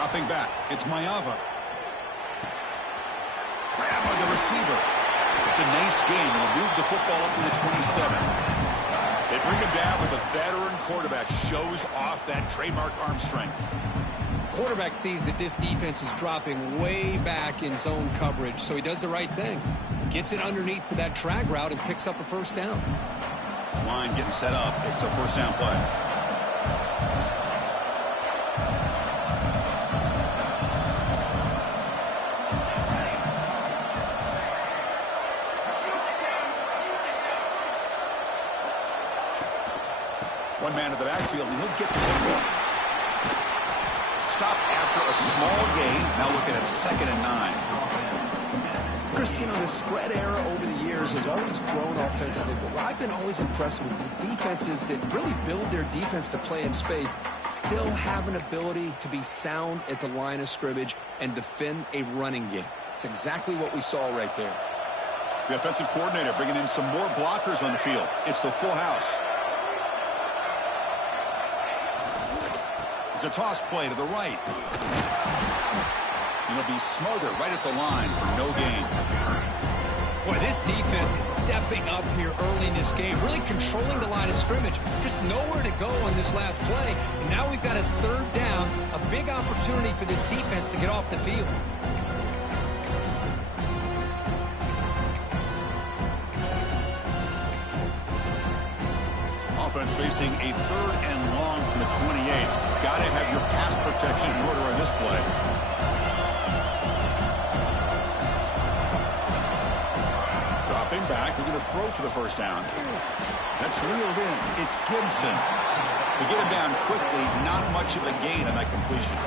Dropping back. It's Mayava. Grab by the receiver. It's a nice game. We'll move the football up to the 27. They bring him down with a veteran quarterback. Shows off that trademark arm strength. Quarterback sees that this defense is dropping way back in zone coverage, so he does the right thing. Gets it underneath to that drag route and picks up a first down. This line getting set up. It's a first down play. One man in the backfield, and he'll get the football. Stop after a small gain. Now looking at 2nd and 9. Chris, you know, the spread era over the years has always grown offensively, but what I've been always impressed with defenses that really build their defense to play in space still have an ability to be sound at the line of scrimmage and defend a running game. It's exactly what we saw right there. The offensive coordinator bringing in some more blockers on the field. It's the full house. It's a toss play to the right. And he'll be smothered right at the line for no gain. Boy, this defense is stepping up here early in this game, really controlling the line of scrimmage. Just nowhere to go on this last play. And now we've got a 3rd down, a big opportunity for this defense to get off the field. Offense facing a 3rd and long from the 28. Got to have your pass protection in order on this play. Dropping back, they're going to throw for the first down. That's reeled in. It's Gibson. They get him down quickly. Not much of a gain on that completion.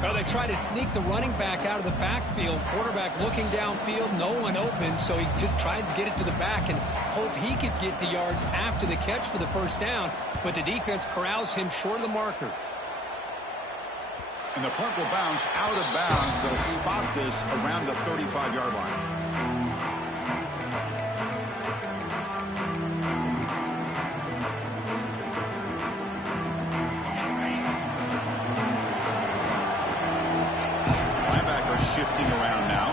Well, they try to sneak the running back out of the backfield. Quarterback looking downfield, no one open, so he just tries to get it to the back and hope he could get the yards after the catch for the first down, but the defense corrals him short of the marker. And the punt will bounce out of bounds. They'll spot this around the 35-yard line. Shifting around now.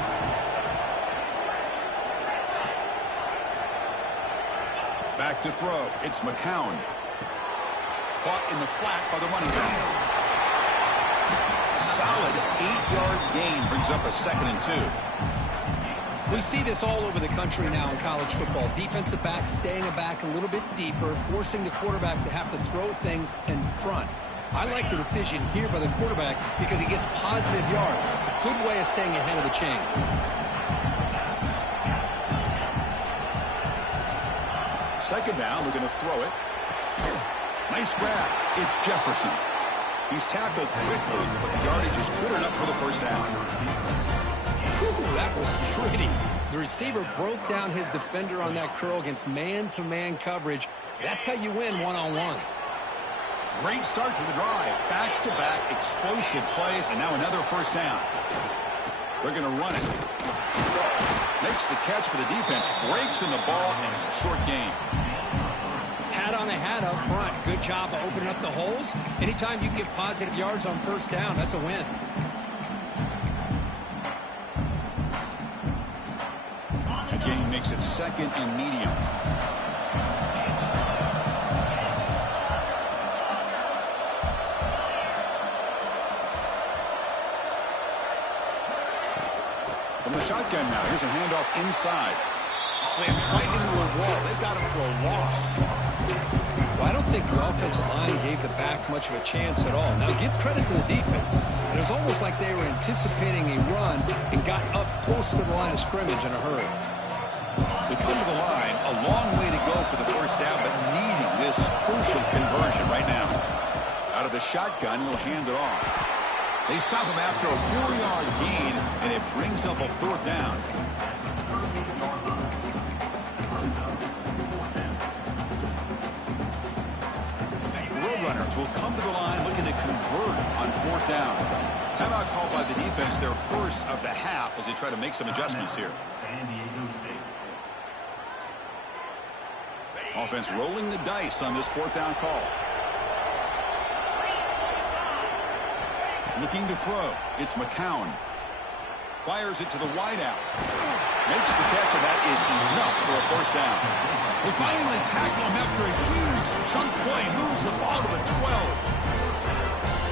Back to throw. It's McCown. Caught in the flat by the running back. Solid 8-yard gain brings up a 2nd and 2. We see this all over the country now in college football. Defensive backs staying back a little bit deeper, forcing the quarterback to have to throw things in front. I like the decision here by the quarterback because he gets positive yards. It's a good way of staying ahead of the chains. Second down, we're going to throw it. Nice grab. It's Jefferson. He's tackled quickly, but the yardage is good enough for the first down. Whew, that was pretty. The receiver broke down his defender on that curl against man-to-man coverage. That's how you win one-on-ones. Great start to the drive. Back-to-back explosive plays, and now another first down. They're going to run it. Makes the catch for the defense. Breaks in the ball, and it's a short gain. Hat on a hat up front. Good job of opening up the holes. Anytime you get positive yards on first down, that's a win. The gain makes it 2nd and medium. From the shotgun now, here's a handoff inside. Slams right into a wall. They've got him for a loss. Well, I don't think the offensive line gave the back much of a chance at all. Now, give credit to the defense. It was almost like they were anticipating a run and got up close to the line of scrimmage in a hurry. They come to the line, a long way to go for the first down, but needing this crucial conversion right now. Out of the shotgun, he'll hand it off. They stop him after a 4-yard gain, and it brings up a 4th down. Roadrunners will come to the line looking to convert on 4th down. Timeout called by the defense, their first of the half, as they try to make some adjustments here. Offense rolling the dice on this 4th down call. Looking to throw. It's McCown. Fires it to the wideout. Makes the catch, and that is enough for a first down. They finally tackle him after a huge chunk play. Moves the ball to the 12.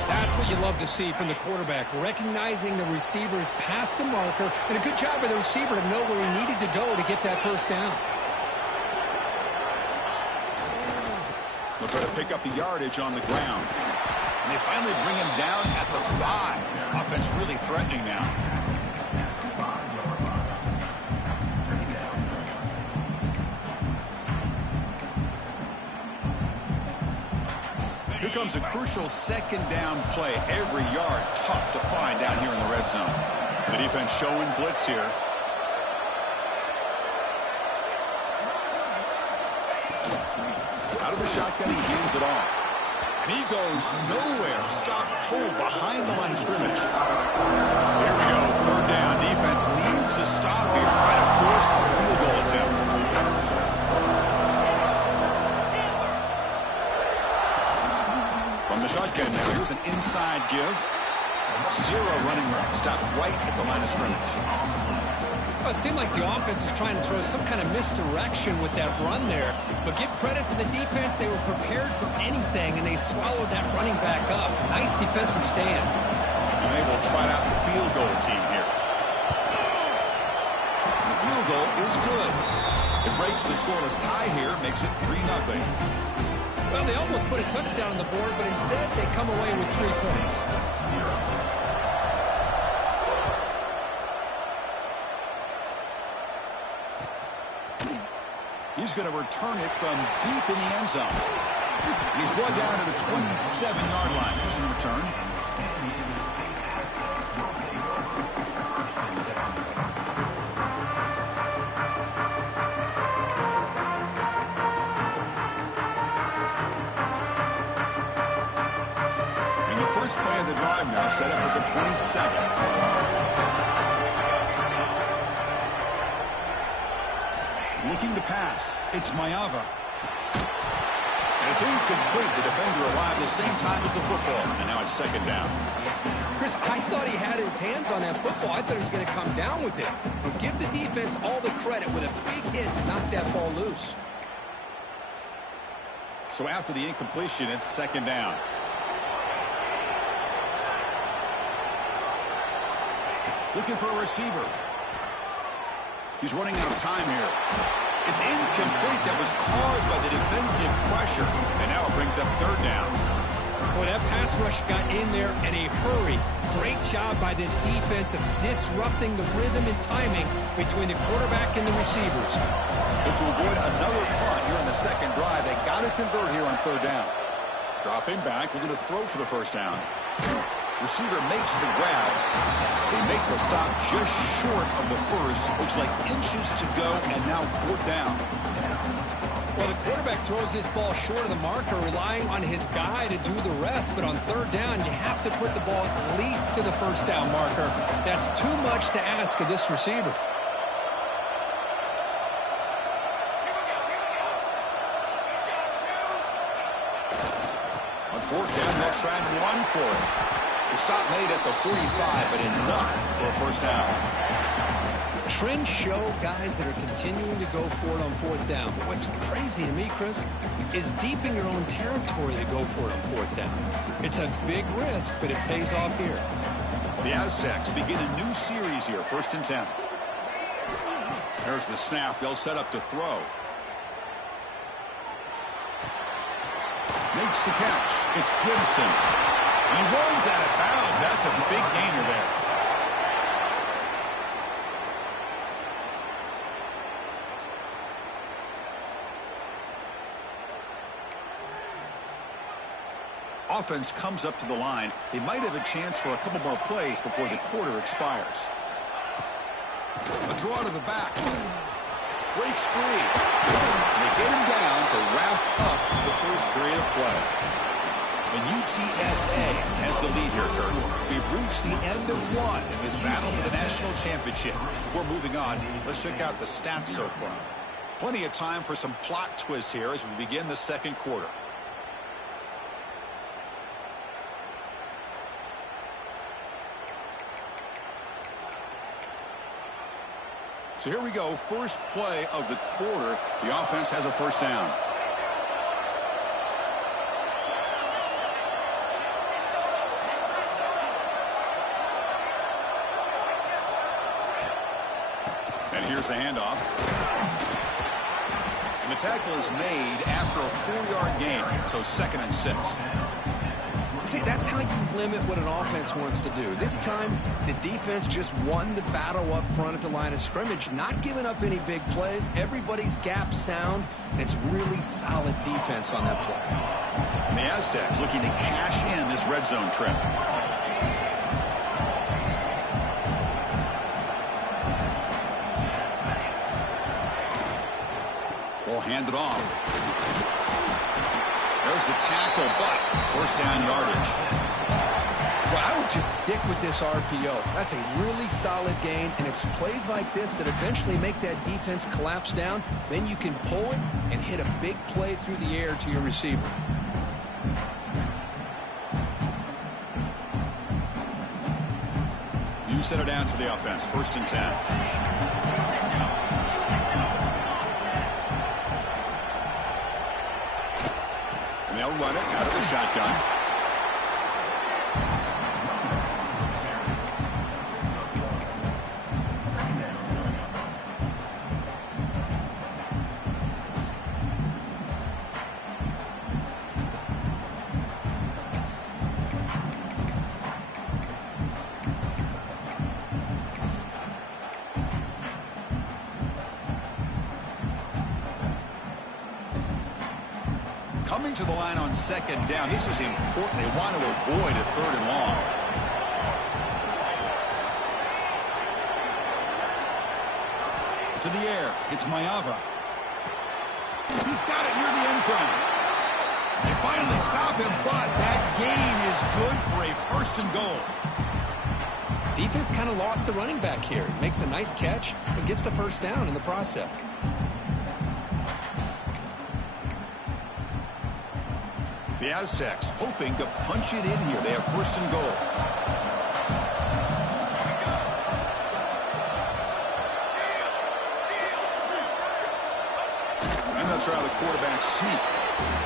That's what you love to see from the quarterback, recognizing the receiver's past the marker, and a good job by the receiver to know where he needed to go to get that first down. They'll try to pick up the yardage on the ground. And they finally bring him down at the 5. Offense really threatening now. Here comes a crucial second down play. Every yard tough to find down here in the red zone. The defense showing blitz here. Out of the shotgun, he hands it off. And he goes nowhere. Stop cold behind the line of scrimmage. So here we go, third down. Defense needs a stop here. Trying to force a field goal attempt. From the shotgun now, here's an inside give. Zero running room. Stop right at the line of scrimmage. Well, it seemed like the offense was trying to throw some kind of misdirection with that run there. But give credit to the defense. They were prepared for anything, and they swallowed that running back up. Nice defensive stand. And they will try out the field goal team here. And the field goal is good. It breaks the scoreless tie here, makes it 3-0. Well, they almost put a touchdown on the board, but instead they come away with 3 points. He's going to return it from deep in the end zone. He's brought down to the 27-yard line. This in return. And the first play of the drive now set up at the 27. Looking to pass. It's Mayava. And it's incomplete. The defender arrived the same time as the football. And now it's second down. Chris, I thought he had his hands on that football. I thought he was going to come down with it. But give the defense all the credit with a big hit to knock that ball loose. So after the incompletion, it's second down. Looking for a receiver. He's running out of time here. It's incomplete. That was caused by the defensive pressure. And now it brings up third down. Boy, that pass rush got in there in a hurry. Great job by this defense of disrupting the rhythm and timing between the quarterback and the receivers. But to avoid another punt here in the second drive, they got to convert here on third down. Dropping back, looking to throw for the first down. Receiver makes the grab. They make the stop just short of the first. Looks like inches to go, and now fourth down. Well, the quarterback throws this ball short of the marker, relying on his guy to do the rest. But on third down, you have to put the ball at least to the first down marker. That's too much to ask of this receiver. On fourth down, they'll try and run for it. The stop made at the 45, but enough for a first down. Trends show guys that are continuing to go for it on fourth down. But what's crazy to me, Chris, is deep in your own territory to go for it on fourth down. It's a big risk, but it pays off here. The Aztecs begin a new series here, 1st and 10. There's the snap. They'll set up to throw. Makes the catch. It's Gibson. He runs out of bounds. That's a big gainer there. Offense comes up to the line. They might have a chance for a couple more plays before the quarter expires. A draw to the back. Breaks free. And they get him down to wrap up the first period of play. And UTSA has the lead here, Kurt. We've reached the end of one in this battle for the national championship. Before moving on, let's check out the stats so far. Plenty of time for some plot twists here as we begin the second quarter. So here we go, first play of the quarter. The offense has a first down. And here's the handoff. And the tackle is made after a 4-yard gain, so 2nd and 6. See, that's how you limit what an offense wants to do. This time, the defense just won the battle up front at the line of scrimmage, not giving up any big plays. Everybody's gap sound, and it's really solid defense on that play. And the Aztecs looking to cash in this red zone trip. We'll hand it off. There's the tackle, but first down yardage. Well, I would just stick with this RPO. That's a really solid gain, and it's plays like this that eventually make that defense collapse down. Then you can pull it and hit a big play through the air to your receiver. You set it down to the offense, 1st and 10. They'll run it out of the shotgun. Coming to the line on 2nd down. This is important. They want to avoid a 3rd and long. To the air. It's Mayava. He's got it near the end zone. They finally stop him, but that gain is good for a 1st and goal. Defense kind of lost the running back here. Makes a nice catch, but gets the first down in the process. The Aztecs hoping to punch it in here. They have 1st and goal. And they'll try the quarterback sneak.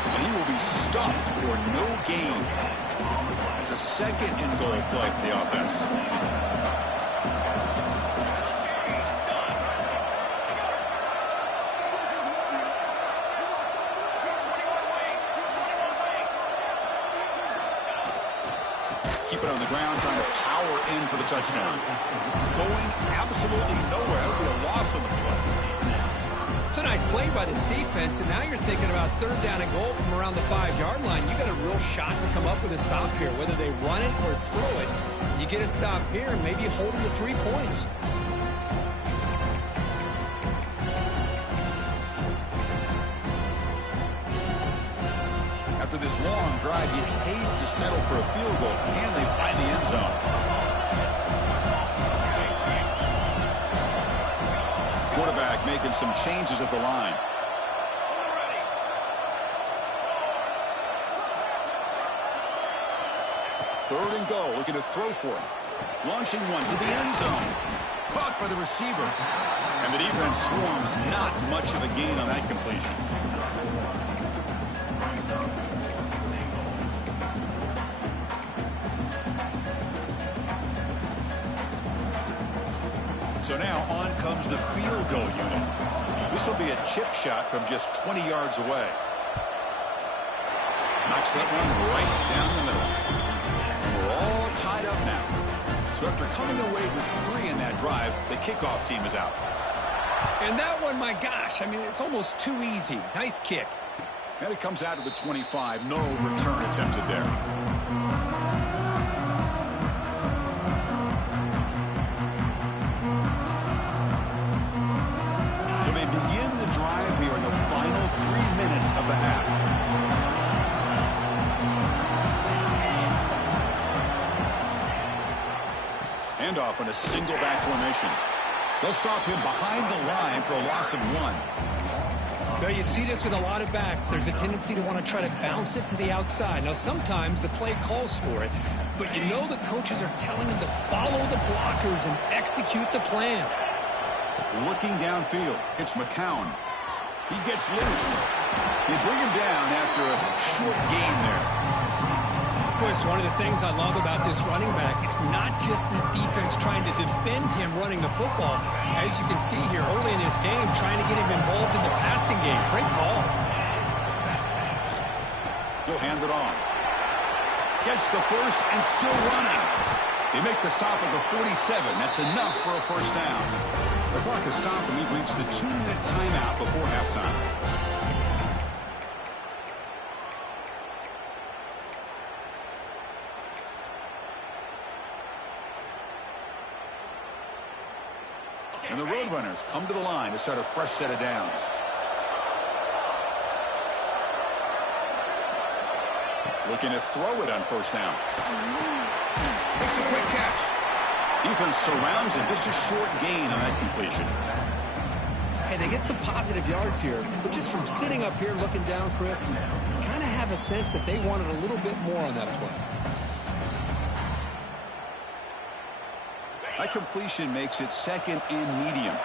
And he will be stuffed for no gain. It's a 2nd and goal play for the offense. Keep it on the ground, trying to power in for the touchdown. Going absolutely nowhere. That would be a loss on the play. It's a nice play by this defense, and now you're thinking about 3rd down and goal from around the 5-yard line. You got a real shot to come up with a stop here, whether they run it or throw it. You get a stop here and maybe hold them to 3 points. After this long drive, you hate to settle for a field goal. Can they find the end zone? Quarterback making some changes at the line. Third and goal, looking to throw for it. Launching one to the end zone. Caught by the receiver. And the defense swarms. Not much of a gain on that completion. So now on comes the field goal unit. This will be a chip shot from just 20 yards away. Knocks that one right down the middle. And we're all tied up now. So after coming away with 3 in that drive, the kickoff team is out. And that one, my gosh, I mean, it's almost too easy. Nice kick. And it comes out of the 25. No return attempted there. So they begin the drive here in the final 3 minutes of the half. Handoff in a single back formation. They'll stop him behind the line for a loss of 1. Now, you see this with a lot of backs. There's a tendency to want to try to bounce it to the outside. Now, sometimes the play calls for it, but you know the coaches are telling them to follow the blockers and execute the plan. Looking downfield. It's McCown. He gets loose. They bring him down after a short gain there. Of course, one of the things I love about this running back, it's not just this defense trying to defend him running the football. As you can see here early in this game, trying to get him involved in the passing game. Great call. He'll hand it off. Gets the first and still running. They make the stop at the 47. That's enough for a first down. The clock has stopped, and we've reached the 2-minute timeout before halftime. And the Roadrunners come to the line to start a fresh set of downs. Looking to throw it on first down. Makes a quick catch. Defense surrounds him. Just a short gain on that completion. Hey, they get some positive yards here, but just from sitting up here looking down, Chris, you kind of have a sense that they wanted a little bit more on that play. That completion makes it second and medium.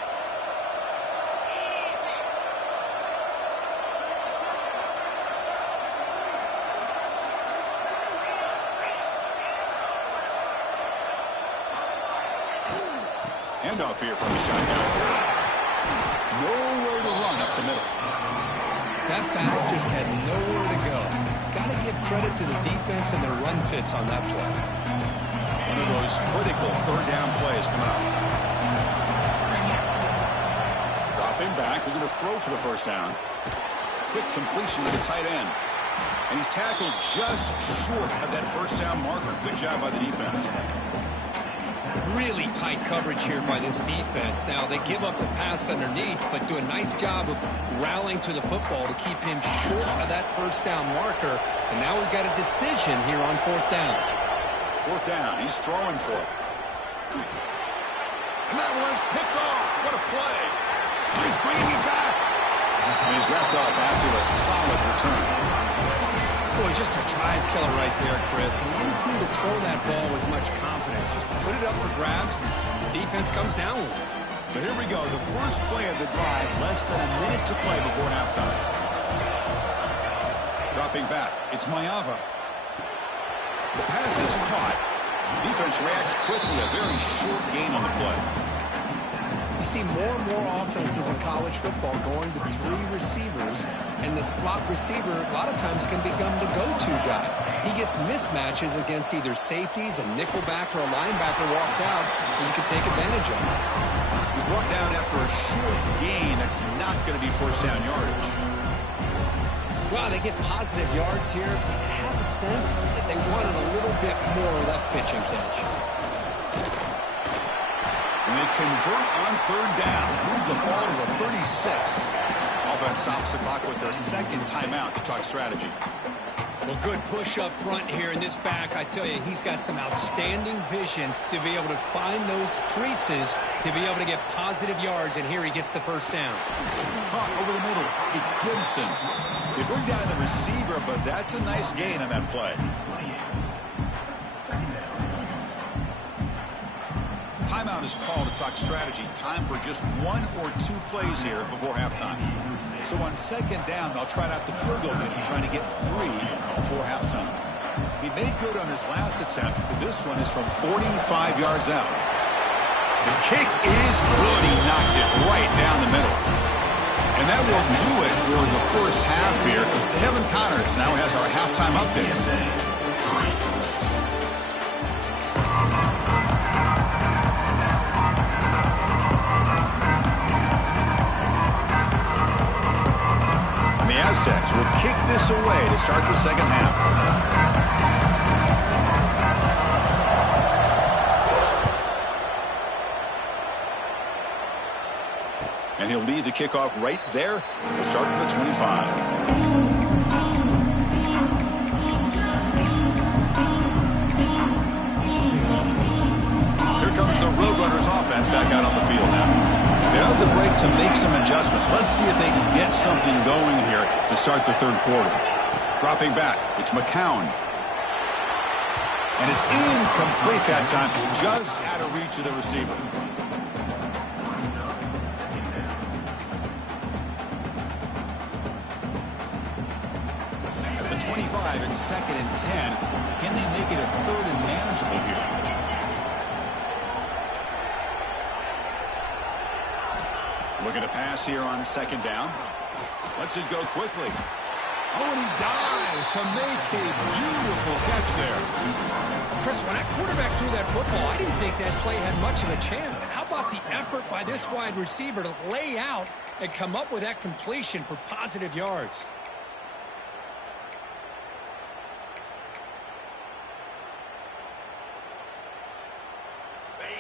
Handoff here from the shotgun. Nowhere to run up the middle. That back just had nowhere to go. Got to give credit to the defense and their run fits on that play. One of those critical third down plays coming up. Dropping back. We're going to throw for the first down. Quick completion to the tight end. And he's tackled just short of that first down marker. Good job by the defense. Really tight coverage here by this defense. Now, they give up the pass underneath, but do a nice job of rallying to the football to keep him short of that first down marker. And now we've got a decision here on fourth down. Fourth down. He's throwing for it. And that one's picked off. What a play. He's bringing it back. And he's wrapped up after a solid return. Boy, just a drive killer right there, Chris. And he didn't seem to throw that ball with much confidence. Just put it up for grabs, and the defense comes down with it. So here we go. The first play of the drive, less than a minute to play before halftime. Dropping back. It's Mayava. The pass is caught. Defense reacts quickly. A very short gain on the play. You see more and more offenses in college football going to 3 receivers, and the slot receiver a lot of times can become the go-to guy. He gets mismatches against either safeties, a nickelback, or a linebacker walked out, and you can take advantage of it. He's brought down after a short gain. That's not going to be first down yardage. Well, they get positive yards here. I have a sense that they wanted a little bit more of that pitch and catch. And they convert on third down. Move the ball to the 36. Offense stops the clock with their second timeout to talk strategy. Well, good push up front here in this back. I tell you, he's got some outstanding vision to be able to find those creases, to be able to get positive yards, and here he gets the first down. Caught over the middle. It's Gibson. They bring down the receiver, but that's a nice gain on that play. Timeout is called to talk strategy. Time for just 1 or 2 plays here before halftime. So on second down, they'll try out the field goal unit, trying to get 3 before halftime. He made good on his last attempt, but this one is from 45 yards out. The kick is good. He knocked it right down the middle. And that will do it for the first half here. Kevin Connors now has our halftime update. The Aztecs will kick this away to start the second half. And he'll lead the kickoff right there. He'll start from the 25. Here comes the Roadrunners offense back out on the field now. They have the break to make some adjustments. Let's see if they can get something going here to start the third quarter. Dropping back, it's McCown. And it's incomplete that time, just out of reach of the receiver. 2nd and 10. Can they make it a 3rd and manageable here? Looking to pass here on 2nd down. Lets it go quickly. Oh, and he dives to make a beautiful catch there. Chris, when that quarterback threw that football, I didn't think that play had much of a chance. How about the effort by this wide receiver to lay out and come up with that completion for positive yards?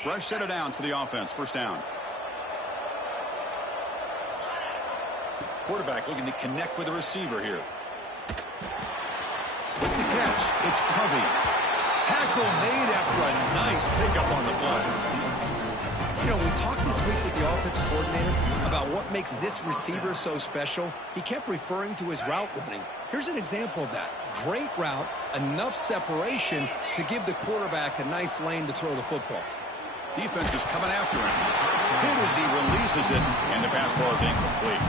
Fresh set of downs for the offense. 1st down. Quarterback looking to connect with the receiver here. With the catch, it's Covey. Tackle made after a nice pickup on the play. You know, we talked this week with the offensive coordinator about what makes this receiver so special. He kept referring to his route running. Here's an example of that. Great route, enough separation to give the quarterback a nice lane to throw the football. Defense is coming after him. Hit as he releases it, and the pass ball is incomplete.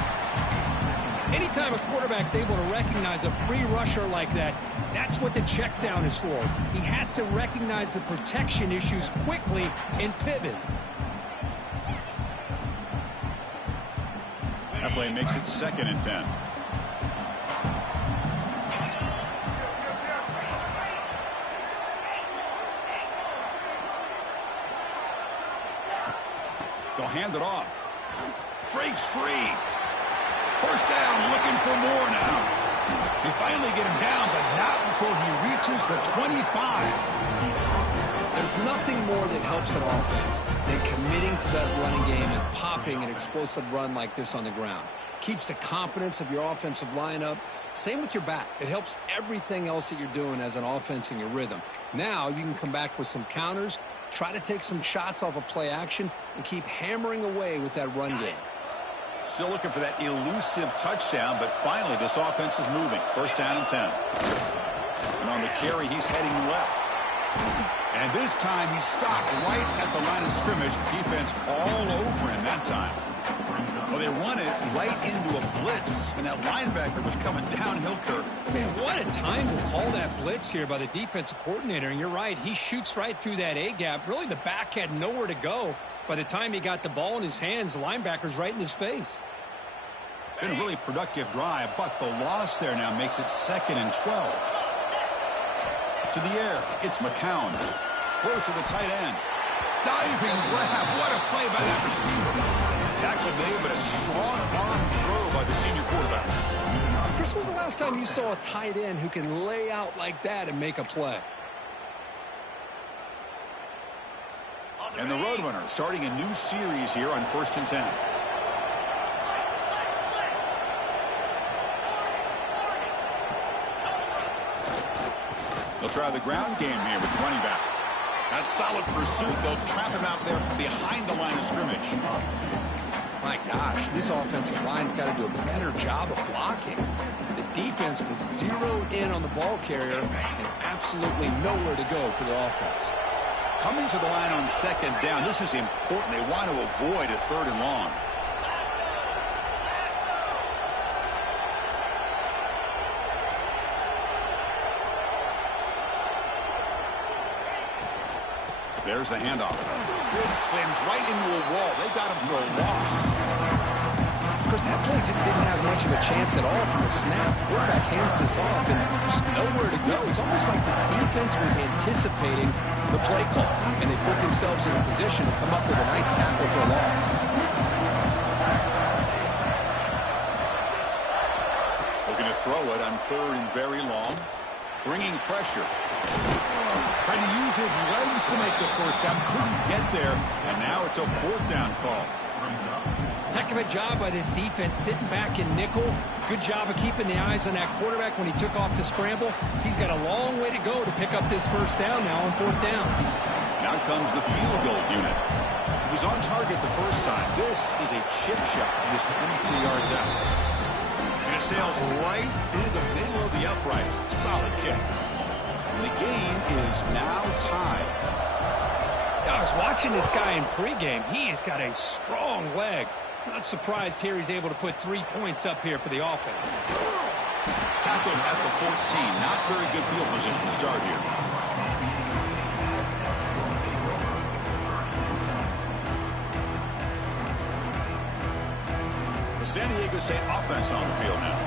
Anytime a quarterback's able to recognize a free rusher like that, that's what the check down is for. He has to recognize the protection issues quickly and pivot. That play makes it 2nd and 10. They'll hand it off. Breaks free. 1st down, looking for more now. They finally get him down, but not before he reaches the 25. There's nothing more that helps an offense than committing to that running game and popping an explosive run like this on the ground. Keeps the confidence of your offensive lineup. Same with your back. It helps everything else that you're doing as an offense in your rhythm. Now you can come back with some counters, try to take some shots off of play action, and keep hammering away with that run game. Still looking for that elusive touchdown, but finally this offense is moving. 1st down and 10. And on the carry, he's heading left. And this time he stopped right at the line of scrimmage. Defense all over him that time. Well, they run it right into a blitz, and that linebacker was coming downhill, Kirk. Man, what a time to call that blitz here by the defensive coordinator. And you're right, he shoots right through that A-gap. Really, the back had nowhere to go. By the time he got the ball in his hands, the linebacker's right in his face. Been a really productive drive, but the loss there now makes it 2nd and 12. To the air, it's McCown. Close to the tight end. Diving grab. What a play by that receiver. Tackle made, but a strong arm throw by the senior quarterback. Chris, when was the last time you saw a tight end who can lay out like that and make a play? And the Roadrunner starting a new series here on 1st and 10. They'll try the ground game here with the running back. That's solid pursuit. They'll trap him out there behind the line of scrimmage. My gosh, this offensive line's got to do a better job of blocking. The defense was zeroed in on the ball carrier and absolutely nowhere to go for the offense. Coming to the line on 2nd down, this is important. They want to avoid a 3rd and long. There's the handoff. Slams right into a wall. They got him for a loss. Chris, that play just didn't have much of a chance at all from the snap. Quarterback hands this off, and there's nowhere to go. It's almost like the defense was anticipating the play call, and they put themselves in a position to come up with a nice tackle for a loss. Looking to throw it on 3rd and very long. Bringing pressure. Trying to use his legs to make the 1st down. Couldn't get there, and now it's a 4th down call. Heck of a job by this defense sitting back in nickel. Good job of keeping the eyes on that quarterback when he took off the scramble. He's got a long way to go to pick up this 1st down now on 4th down. Now comes the field goal unit. He was on target the first time. This is a chip shot. He is 23 yards out. And it sails right through the middle of the uprights. Solid kick. And the game is now tied. I was watching this guy in pregame. He has got a strong leg. Not surprised here he's able to put 3 points up here for the offense. Tackled at the 14. Not very good field position to start here. The San Diego State offense on the field now.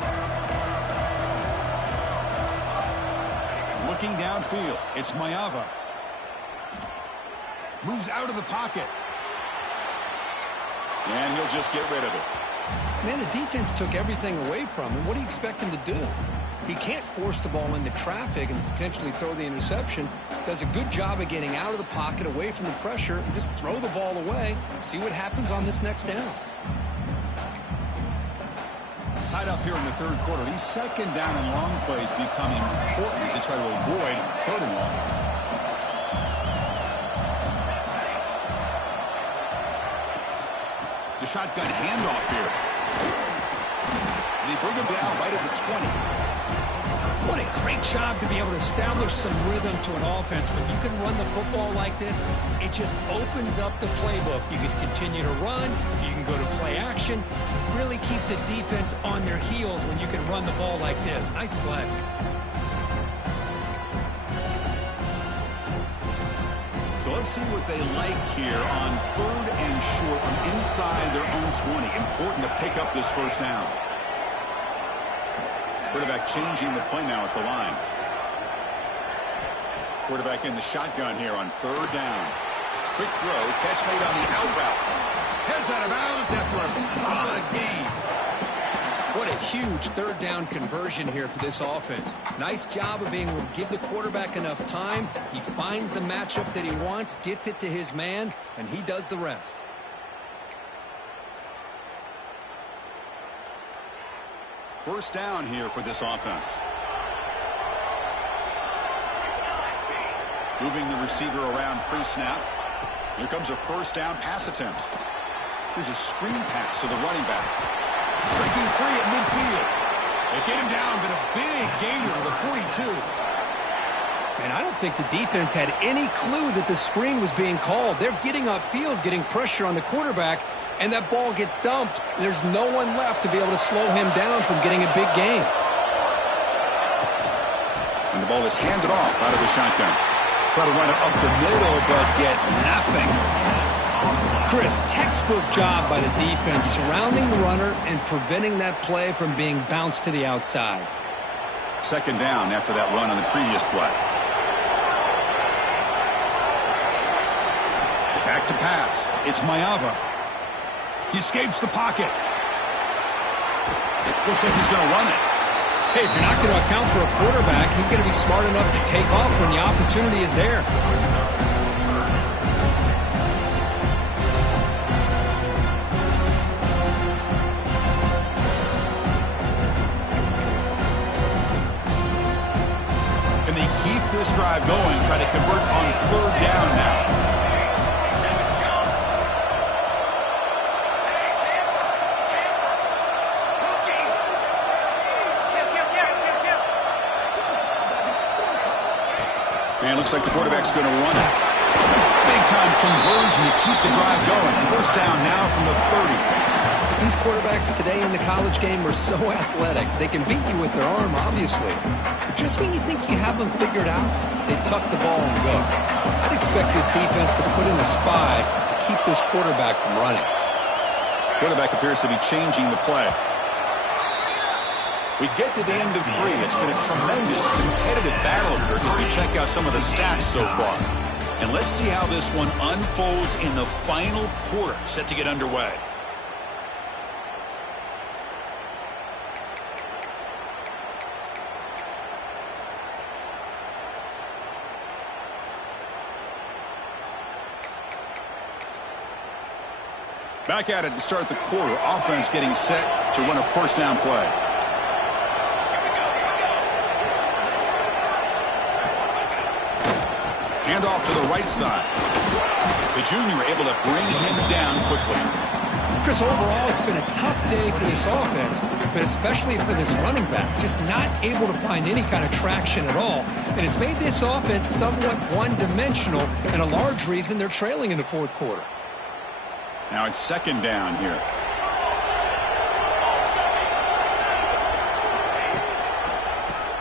Looking downfield, it's Mayava. Moves out of the pocket. And he'll just get rid of it. Man, the defense took everything away from him. What do you expect him to do? He can't force the ball into traffic and potentially throw the interception. Does a good job of getting out of the pocket, away from the pressure, and just throw the ball away. See what happens on this next down. Tied up here in the third quarter. These second down and long plays become important as they try to avoid third and long. The shotgun handoff here. They bring him down right at the 20. What a great job to be able to establish some rhythm to an offense. When you can run the football like this, it just opens up the playbook. You can continue to run. You can go to play action. You really keep the defense on their heels when you can run the ball like this. Nice play. So let's see what they like here on third and short from inside their own 20. Important to pick up this first down. Quarterback changing the play now at the line. Quarterback in the shotgun here on third down. Quick throw, catch made on the out route. Heads out of bounds after a solid gain. What a huge third down conversion here for this offense. Nice job of being able to give the quarterback enough time. He finds the matchup that he wants, gets it to his man, and he does the rest. First down here for this offense. Moving the receiver around pre-snap. Here comes a first down pass attempt. Here's a screen pass to the running back. Breaking free at midfield. They get him down, but a big gainer to the 42. And I don't think the defense had any clue that the screen was being called. They're getting upfield, getting pressure on the quarterback, and that ball gets dumped. There's no one left to be able to slow him down from getting a big gain. And the ball is handed off out of the shotgun. Try to run it up the middle, but get nothing. Chris, textbook job by the defense surrounding the runner and preventing that play from being bounced to the outside. Second down after that run on the previous play. Back to pass. It's Mayava. He escapes the pocket. Looks like he's going to run it. Hey, if you're not going to account for a quarterback, he's going to be smart enough to take off when the opportunity is there. Can they keep this drive going, try to convert on third down now? And it looks like the quarterback's going to run it. Big-time conversion to keep the drive going. First down now from the 30. These quarterbacks today in the college game are so athletic. They can beat you with their arm, obviously. But just when you think you have them figured out, they tuck the ball and go. I'd expect this defense to put in a spy to keep this quarterback from running. Quarterback appears to be changing the play. We get to the end of three. It's been a tremendous competitive battle here as we check out some of the stats so far. And let's see how this one unfolds in the final quarter, set to get underway. Back at it to start the quarter. Offense getting set to run a first down play. Hand off to the right side. The junior able to bring him down quickly. Chris, overall, it's been a tough day for this offense, but especially for this running back. Just not able to find any kind of traction at all. And it's made this offense somewhat one-dimensional, and a large reason they're trailing in the fourth quarter. Now it's second down here.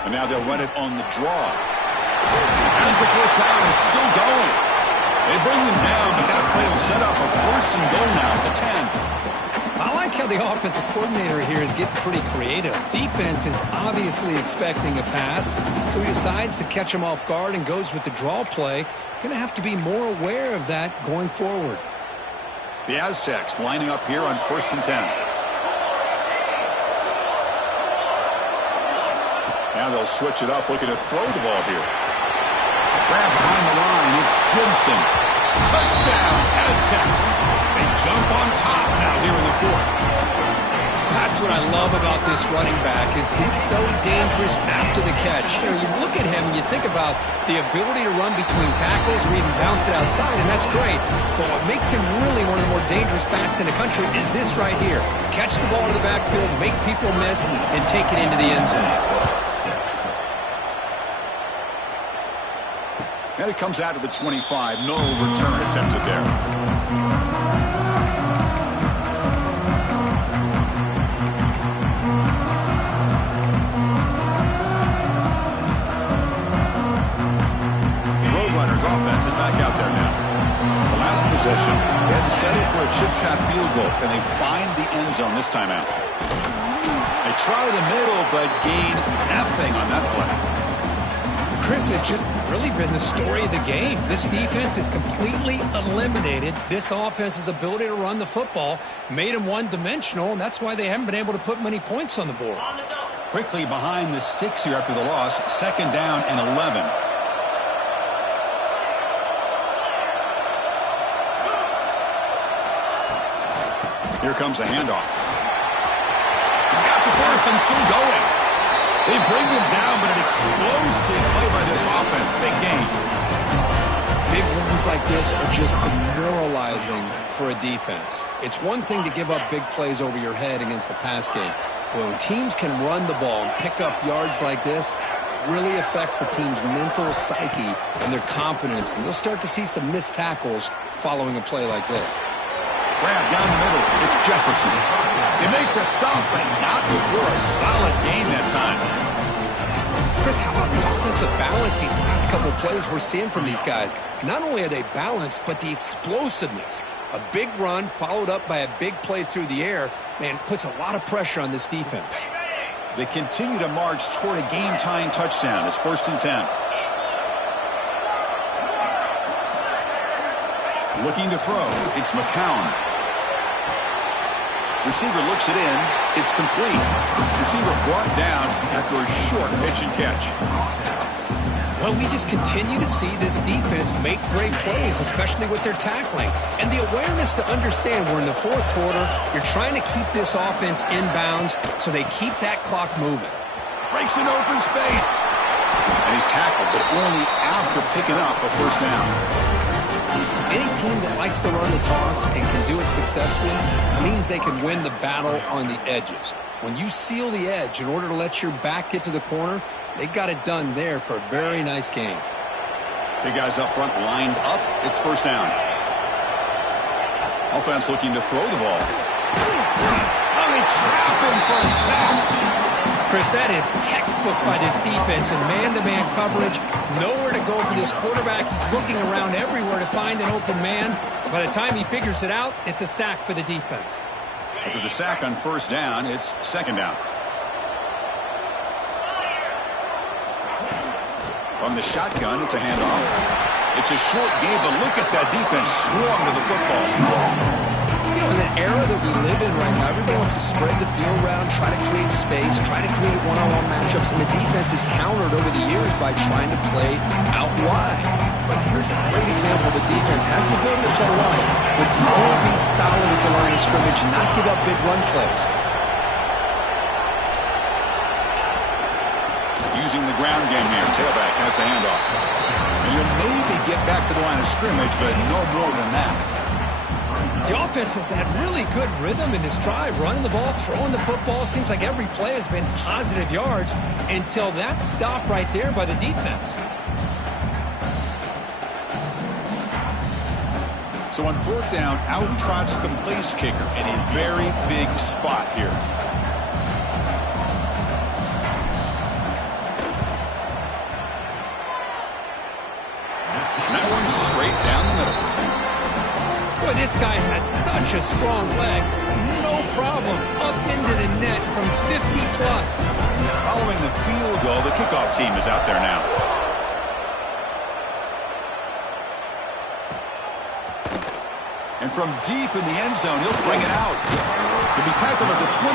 And now they'll run it on the draw. As the first down is still going. They bring them down, but that play will set up a first and goal now at the 10. I like how the offensive coordinator here is getting pretty creative. Defense is obviously expecting a pass, so he decides to catch them off guard and goes with the draw play. Going to have to be more aware of that going forward. The Aztecs lining up here on first and 10. Now they'll switch it up, looking to throw the ball here. Grab behind the line, it's Gibson. Touchdown, Aztecs. They jump on top now here in the fourth. That's what I love about this running back is he's so dangerous after the catch. You look at him and you think about the ability to run between tackles or even bounce it outside, and that's great. But what makes him really one of the more dangerous backs in the country is this right here. Catch the ball to the backfield, make people miss, and take it into the end zone. And it comes out of the 25. No return attempted there. Roadrunners offense is back out there now. The last possession, they had to settle for a chip shot field goal, and they find the end zone this time out. They try the middle, but gain nothing on that play. Chris, has just really been the story of the game. This defense has completely eliminated this offense's ability to run the football, made them one-dimensional, and that's why they haven't been able to put many points on the board. Quickly behind the sticks here after the loss, second down and 11. Here comes a handoff. He's got the first and still going. They bring him down, but an explosive play by this offense. Big game. Big runs like this are just demoralizing for a defense. It's one thing to give up big plays over your head against the pass game. But when teams can run the ball and pick up yards like this, it really affects the team's mental psyche and their confidence. And you'll start to see some missed tackles following a play like this. Grab down the middle. It's Jefferson. They make the stop, but not before a solid gain that time. Chris, how about the offensive balance these last couple of plays we're seeing from these guys? Not only are they balanced, but the explosiveness. A big run followed up by a big play through the air, man, puts a lot of pressure on this defense. They continue to march toward a game-tying touchdown. It's first and 10. Looking to throw, it's McCown. Receiver looks it in. It's complete. Receiver brought down after a short pitch and catch. Well, we just continue to see this defense make great plays, especially with their tackling. And the awareness to understand we're in the fourth quarter, you're trying to keep this offense in bounds so they keep that clock moving. Breaks an open space. And he's tackled, but only after picking up a first down. Any team that likes to run the toss and can do it successfully means they can win the battle on the edges. When you seal the edge in order to let your back get to the corner, they got it done there for a very nice game. Big guys up front lined up. It's first down. Offense looking to throw the ball. Oh, they trap him for a sack. Chris, that is textbook by this defense in man-to-man coverage. Nowhere to go for this quarterback. He's looking around everywhere to find an open man. By the time he figures it out, it's a sack for the defense. After the sack on first down, it's second down. From the shotgun, it's a handoff. It's a short game, but look at that defense swarm to the football. You know, in the era that we live in right now, everybody wants to spread the field around, try to create space, try to create one-on-one matchups, and the defense is countered over the years by trying to play out wide. But here's a great example of a defense has the ability to play wide, but still be solid at the line of scrimmage and not give up big run plays. Using the ground game here, tailback has the handoff. And you'll maybe get back to the line of scrimmage, but no more than that. The offense has had really good rhythm in this drive, running the ball, throwing the football. Seems like every play has been positive yards until that stop right there by the defense. So on fourth down, out trots the place kicker in a very big spot here. Boy, this guy has such a strong leg. No problem. Up into the net from 50 plus. Following the field goal, the kickoff team is out there now. And from deep in the end zone, he'll bring it out. He'll be tackled at the 21.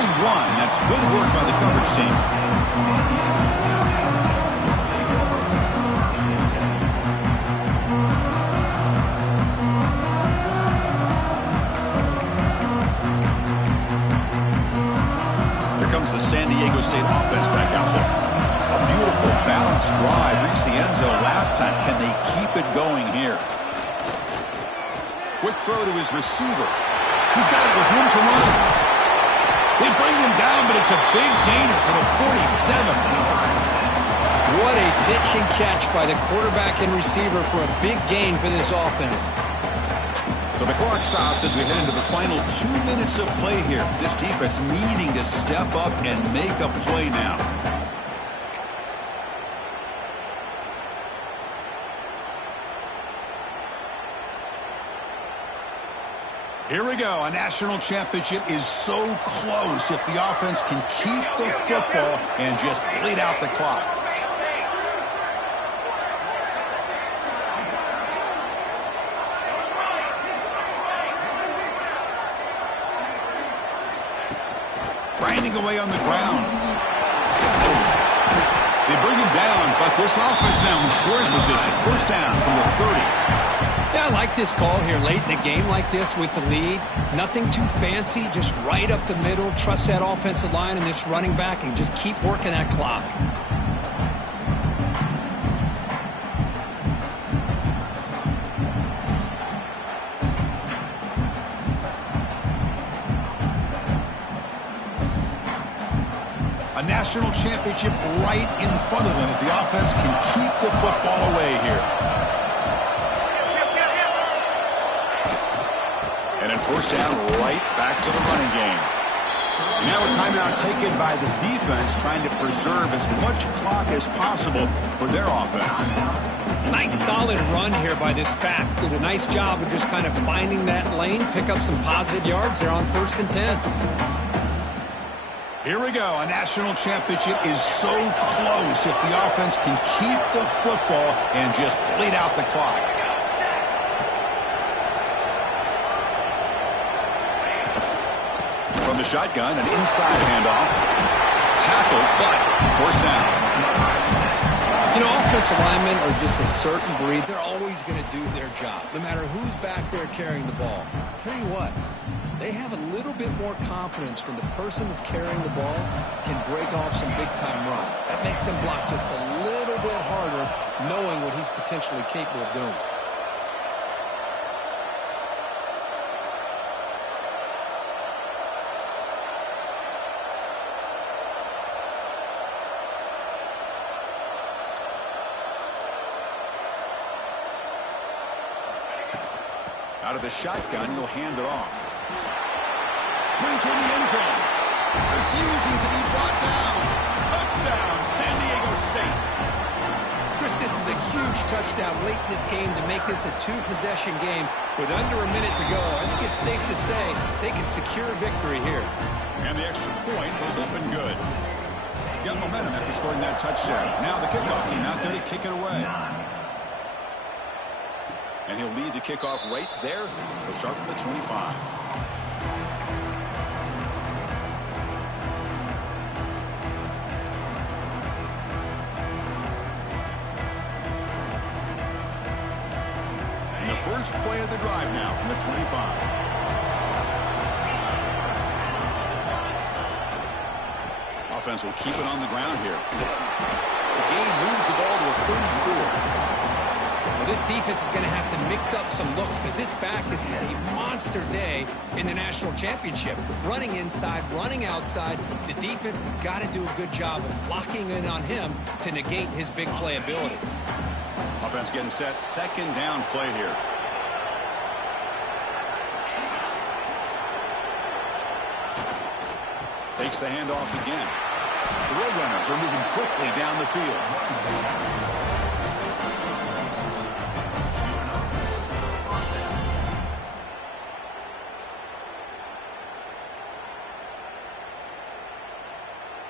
That's good work by the coverage team. Here comes the San Diego State offense back out there. A beautiful, balanced drive. Reached the end zone last time. Can they keep it going here? Quick throw to his receiver. He's got it with room to run. They bring him down, but it's a big gainer for the 47. What a pitch and catch by the quarterback and receiver for a big gain for this offense. So the clock stops as we head into the final 2 minutes of play here. This defense needing to step up and make a play now. Here we go. A national championship is so close if the offense can keep the football and just bleed out the clock. Grinding away on the ground. They bring him down, but this offense now in scoring position. First down from the 30. Yeah, I like this call here late in the game like this with the lead. Nothing too fancy, just right up the middle. Trust that offensive line and this running back and just keep working that clock. A national championship right in front of them if the offense can keep the football away here. And then first down, right back to the running game. And now a timeout taken by the defense, trying to preserve as much clock as possible for their offense. Nice solid run here by this back. Did a nice job of just kind of finding that lane, pick up some positive yards there on 1st and 10. Here we go. A national championship is so close if the offense can keep the football and just bleed out the clock. From the shotgun, an inside handoff. Tackled, but first down. You know, offensive linemen are just a certain breed. They're always going to do their job, no matter who's back there carrying the ball. I'll tell you what, they have a little bit more confidence when the person that's carrying the ball can break off some big-time runs. That makes them block just a little bit harder, knowing what he's potentially capable of doing. Out of the shotgun, he'll hand it off. Going toward the end zone. Refusing to be brought down. Touchdown, San Diego State. Chris, this is a huge touchdown late in this game to make this a two-possession game with under a minute to go. I think it's safe to say they can secure a victory here. And the extra point was up and good. Got momentum after scoring that touchdown. Now the kickoff team out there to kick it away. And he'll lead the kickoff right there. He'll start from the 25. And the first play of the drive now from the 25. Offense will keep it on the ground here. The game moves the ball to a 34. Well, this defense is going to have to mix up some looks because this back has had a monster day in the national championship. Running inside, running outside. The defense has got to do a good job of locking in on him to negate his big play ability. Offense getting set. Second down play here. Takes the handoff again. The Roadrunners are moving quickly down the field.